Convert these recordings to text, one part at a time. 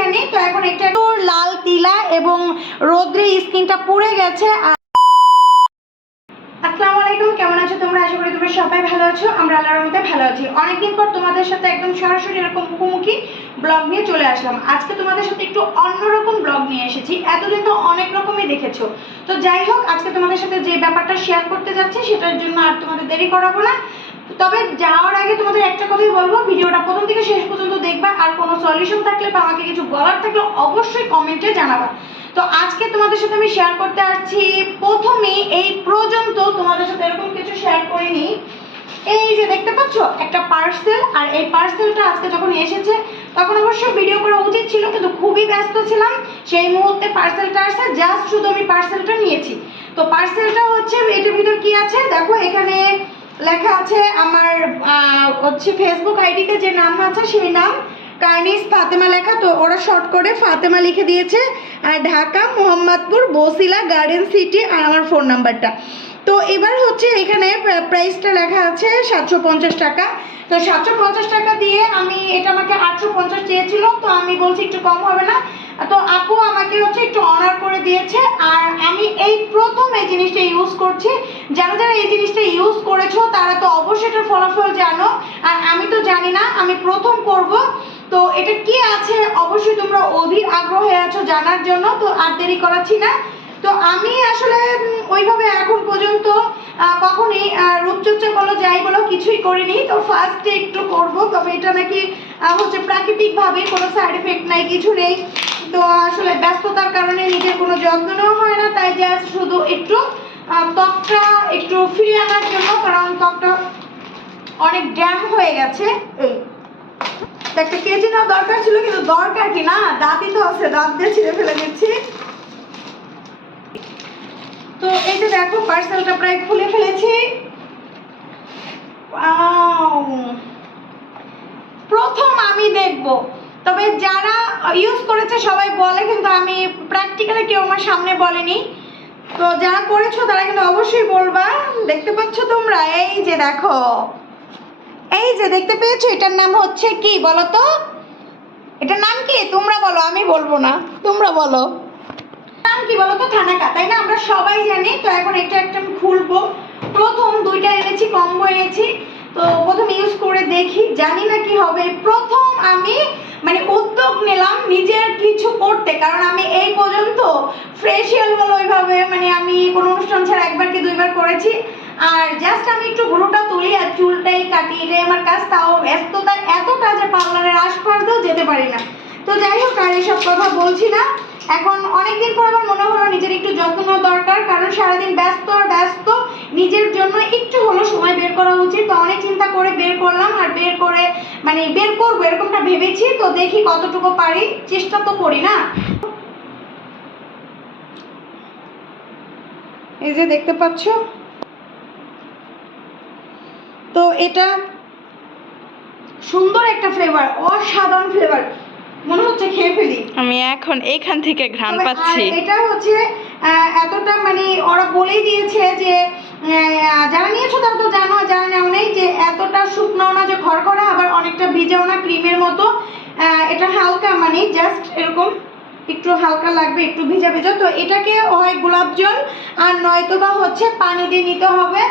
জানি। তো এখন একটা লাল তিলা এবং রোদ্রে স্কিনটা পুড়ে গেছে। আসসালামু আলাইকুম, কেমন আছো তোমরা? আশা করি তোমরা সবাই ভালো আছো। আমরা আল্লাহর রহমতে ভালো আছি। অনেকদিন পর তোমাদের সাথে একদম সরাসরি এরকম মুখোমুখি ব্লগ নিয়ে চলে আসলাম। আজকে তোমাদের সাথে একটু অন্যরকম ব্লগ নিয়ে এসেছি। এতদিন তো অনেক রকমই দেখেছো, তো যাই হোক আজকে তোমাদের সাথে যে ব্যাপারটা শেয়ার করতে যাচ্ছি সেটার জন্য আর তোমাদের দেরি করাবো না। তবে যাওয়ার আগে তোমাদের একটা কথাই বলবো, ভিডিওটা প্রথম থেকে শেষ পর্যন্ত দেখবা। আর কোনো সলিউশন থাকলে বা আমাকে কিছু বলার থাকলে অবশ্যই কমেন্টে জানাবা। তো আজকে তোমাদের সাথে আমি শেয়ার করতে আসছি, প্রথমেই এই পর্যন্ত তোমাদের সাথে এরকম কিছু শেয়ার করিনি। এই যে দেখতে পাচ্ছ একটা পার্সেল, আর এই পার্সেলটা আজকে যখন এসেছে তখন অবশ্যই ভিডিও করা উচিত ছিল, কিন্তু খুবই ব্যস্ত ছিলাম। সেই মুহূর্তে পার্সেলটা আসছে, জাস্ট শুধু আমি পার্সেলটা নিয়েছি। তো পার্সেলটা হচ্ছে, এটার ভিতর কি আছে দেখো, এখানে লেখা আছে আমার হচ্ছে ফেসবুক আইডিতে যে নাম আছে সেই নাম কার্নিস ফাতেমা লেখা। তো ওরা শর্ট করে ফাতেমা লিখে দিয়েছে, আর ঢাকা মোহাম্মদপুর বসিলা গার্ডেন সিটি, আর আমার ফোন নাম্বারটা। তো এবার হচ্ছে এখানে প্রাইসটা লেখা আছে 750 টাকা। তো 750 টাকা দিয়ে আমি, এটা আমাকে 850 চেয়েছিল, তো আমি বলছি একটু কম হবে না। তো আপু আমাকে হচ্ছে একটু অনার করে দিয়েছে। আর আমি এই প্রথম এই জিনিসটা ইউজ করছি। যারা যারা এই জিনিসটা ইউজ করেছো তারা তো অবশ্যই এটার ফলাফল জানো, আর আমি তো জানি না, আমি প্রথম করব। তো এটা কি আছে অবশ্যই তোমরা অধীর আগ্রহে আছো জানার জন্য, তো আর দেরি করাচ্ছি না। তো আমি আসলে ওইভাবে এখন পর্যন্ত কখনই রূপচর্চা বলো যাই বলো কিছুই করিনি। তো ফার্স্টে একটু করব, তবে এটা নাকি হচ্ছে প্রাকৃতিকভাবে, কোনো সাইড এফেক্ট নাই, কিছু নেই। তো আসলে ব্যস্ততার কারণে নিজের কোনো যত্ন নেওয়া হয় না, তাই জাস্ট শুধু একটু ত্বকটা একটু ফিরিয়ে আনার জন্য, কারণ ত্বকটা অনেক ড্যাম হয়ে গেছে। এই একটা কেজি নেওয়া দরকার ছিল, কিন্তু দরকার কি না, দাঁতই তো আছে, দাঁত দিয়ে ছিঁড়ে ফেলে দিচ্ছি। তো এই যে দেখো পার্সেলটা প্রায় খুলে ফেলেছি। প্রথম আমি দেখব, তবে যারা ইউজ করেছে সবাই বলে, কিন্তু আমি প্র্যাকটিক্যালি কেউ আমার সামনে বলেনি। তো যারা করেছো তারা কিন্তু অবশ্যই বলবা। দেখতে পাচ্ছ তোমরা, এই যে দেখো, এই যে দেখতে পেয়েছো, এটার নাম হচ্ছে কি বলো তো? এটার নাম কি তোমরা বলো, আমি বলবো না, তোমরা বলো নাম কি বলো তো? থানাকা, তাই না? আমরা সবাই জানি। তো এখন এটা একটা আমি খুলবো। প্রথম দুইটা এনেছি, কম্বো এনেছি। তো প্রথম ইউজ করে দেখি, জানি না কি হবে। প্রথম আমি মানে উদ্যোগ নিলাম নিজের কিছু করতে, কারণ আমি এই পর্যন্ত ফেসিয়াল বলো ওইভাবে মানে আমি কোনো অনুষ্ঠান ছাড়া একবার কি দুইবার করেছি। আর জাস্ট আমি একটু ভুরুটা তুলি আর চুলটাই কাটি, এটাই আমার কাজ। তাও ব্যস্ততা এতটা যে পার্লারের আশপাশ দিয়েও যেতে পারি না। তো যাই হোক, আর এইসব কথা বলছি না। এখন অনেকদিন পর আমার মনে হলো নিজের একটু যত্ন দরকার, কারণ সারাদিন ব্যস্ত আর ব্যস্ত, নিজের জন্য একটু হলো সময় বের করা উচিত। তো অনেক চিন্তা করে বের করলাম, আর বের করে মানে বের করবো এরকমটা ভেবেছি। তো দেখি কতটুকু পারি, চেষ্টা তো করি না। এই যে দেখতে পাচ্ছ, তো এটা সুন্দর একটা ফ্লেভার, অসাধারণ ফ্লেভার, মনে হচ্ছে খেয়ে ফেলি। আমি এখন এইখান থেকে ঘ্রাণ পাচ্ছি। এটা হচ্ছে এতটা মানে ওরা বলেই দিয়েছে যে যারা নিয়েছো তারা তো জানো, যারা নেও নেই, যে এতটা শুকনো না যে খড়খড়া, আবার অনেকটা ভিজাও না, ক্রিমের মতো। এটা হালকা মানে জাস্ট এরকম একটু হালকা লাগবে, একটু ভিজা ভিজা। তো এটাকে হয় গোলাপ জল আর নয়তো বা হচ্ছে পানি দিয়ে নিতে হবে।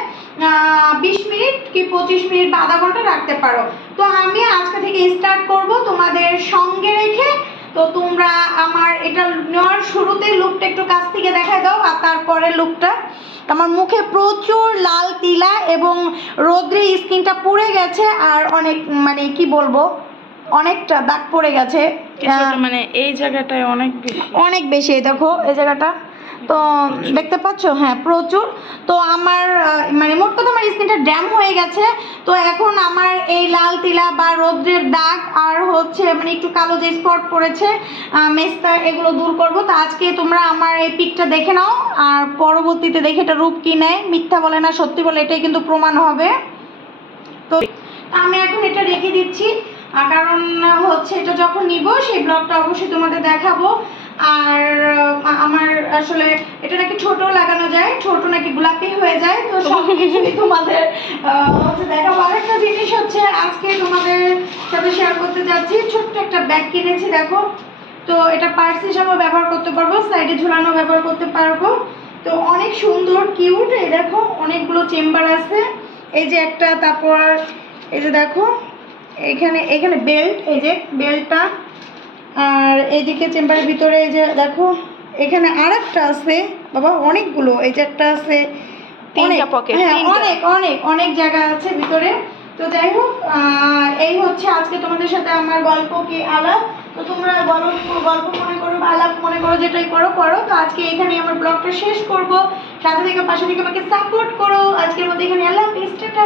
20 মিনিট কি 25 মিনিট বা আধা ঘন্টা রাখতে পারো। তো আমি আজকে থেকে স্টার্ট করব তোমাদের সঙ্গে রেখে। তো তোমরা আমার এটা নেওয়ার শুরুতে লুকটা একটু কাছ থেকে দেখায় দাও, আর তারপরে লুকটা। আমার মুখে প্রচুর লাল তিলা এবং রোদ্রে স্কিনটা পুড়ে গেছে, আর অনেক মানে কি বলবো, অনেকটা দাগ পড়ে গেছে, মানে এই জায়গাটায় অনেক বেশি, অনেক বেশি। দেখো এই জায়গাটা, তো দেখতে পাচ্ছ, হ্যাঁ প্রচুর। তো আমার মানে মোট কথা আমার স্কিনটা ড্যাম হয়ে গেছে। তো এখন আমার এই লাল তিলা বা রৌদ্রের দাগ আর হচ্ছে মানে একটু কালো যে স্পট পড়েছে, মেস্তা, এগুলো দূর করব। তো আজকে তোমরা আমার এই পিকটা দেখে নাও, আর পরবর্তীতে দেখে এটা রূপ কি নেয়, মিথ্যা বলে না সত্যি বলে, এটাই কিন্তু প্রমাণ হবে। তো আমি এখন এটা রেখে দিচ্ছি, কারণ হচ্ছে এটা যখন নিব সেই ব্লগটা অবশ্যই তোমাদের দেখাবো। আর আমার আসলে এটা নাকি ছোট লাগানো যায়, ছোট নাকি গোলাপি হয়ে যায়। তো সব কিছুই তোমাদের হচ্ছে দেখাবো। আরেকটা জিনিস হচ্ছে আজকে তোমাদের সাথে শেয়ার করতে যাচ্ছি, ছোট্ট একটা ব্যাগ কিনেছি। দেখো তো এটা পার্স হিসাবেও ব্যবহার করতে পারবো, সাইডে ঝুলানো ব্যবহার করতে পারবো। তো অনেক সুন্দর কিউট। এই দেখো অনেকগুলো চেম্বার আছে, এই যে একটা, তারপর এই যে দেখো এখানে এখানে বেল্ট, এই যে বেল্টটা, আর এইদিকে চেম্বারের ভিতরে এই যে দেখো এখানে আরেকটা আছে বাবা, অনেকগুলো, এই যে একটা আছে, তিনটা pocket, হ্যাঁ তিনটা। অনেক অনেক অনেক জায়গা আছে ভিতরে। তো যাই হোক, এই হচ্ছে আজকে তোমাদের সাথে আমার গল্প কি আলাপ। তো তোমরা গল্প মনে করো, আলাপ মনে করো, যেটাই করো করো। তো আজকে এখানে আমার ব্লগটা শেষ করব। সাথে থেকে পাশে থেকে আমাকে সাপোর্ট করো। আজকের মধ্যে এখানে আল্লাহ হাফেজ, টাটা।